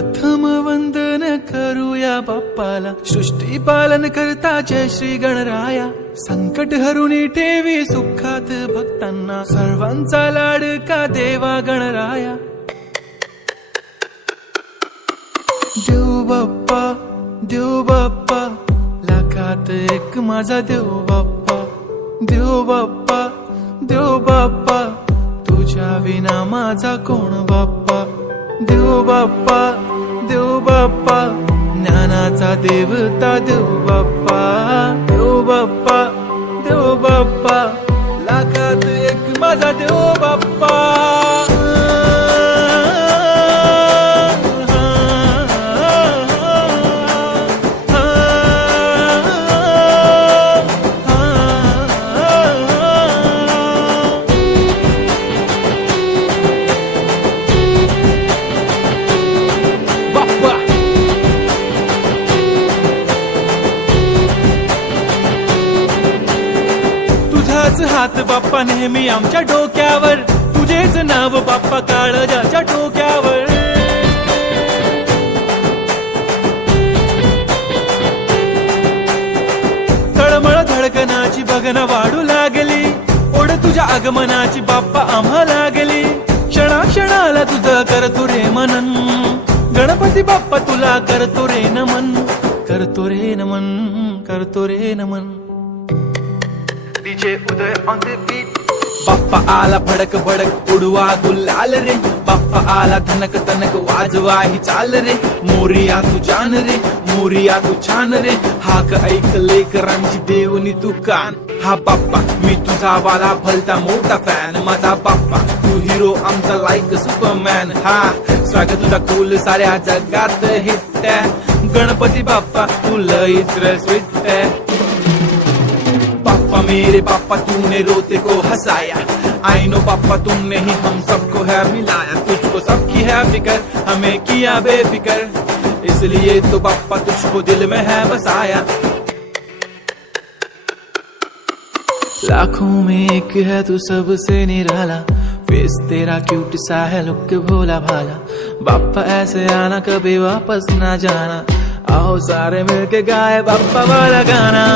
प्रथम वंदन करूया बाप्पाला, सृष्टी पालन करता जय श्री गणराया। संकट हरुनी ठेवी सुखात भक्तांना, सर्वांचा लाडका देवा गणराया। देव बाप्पा, देव बाप्पा, लाखात एक माझा देव बाप्पा। देव बाप्पा, देव बाप्पा, तुझ्या विना माझा कोण बाप्पा। देव बाप्पा, देव बाप्पा, ज्ञानाचा देवता देव बाप्पा। देव बाप्पा, देव बाप्पा, लाखात एक माझा देव बाप्पा। तुझाच हात बाप्पा नेहमी आमच्या डोक्यावर, तुझेच नाव बाप्पा काळजाच्या डोक्यावर। तळमळ धडकनाची बघन वाढू लागली, ओढ तुझ्या आगमनाची बाप्पा आम्हा लागली। क्षणा क्षणाला तुझं करतो रे मनन, गणपती बाप्पा तुला करतो रे नमन। करतो रे नमन, करतो रे नमन। DJ Uday on the beat. Bappa आला भडक भडक उडवा गुलाल रे, बाप्पा आला धनक तनक वाजवा ही चाल रे। मोरिया तू जान रे, मोरिया तू छान रे, हाक ऐक लेकरांची देवनी तू कान। हा बाप्पा मी तुझा वाला भलता मोठा फॅन, माझा बाप्पा तू हिरो आमचा लाईक सुपरमॅन। हा स्वागत तुझा कूल साऱ्या जगात हिट आहे, गणपती बाप्पा तू लईच स्वीट आहे। पापा मेरे पापा तूने रोते को हंसाया, आई नो पापा तुमने ही हम सबको है मिलाया। तुझको सबकी है फिकर, हमें किया बेफिकर, इसलिए तो पापा तुझको दिल में है बसाया। लाखों में एक है तू सबसे निराला, फेस तेरा क्यूट सा है लुक भोला भाला। बाप्पा ऐसे आना कभी वापस ना जाना, आओ सारे मिलके गाए बाप्पा वाला गाना।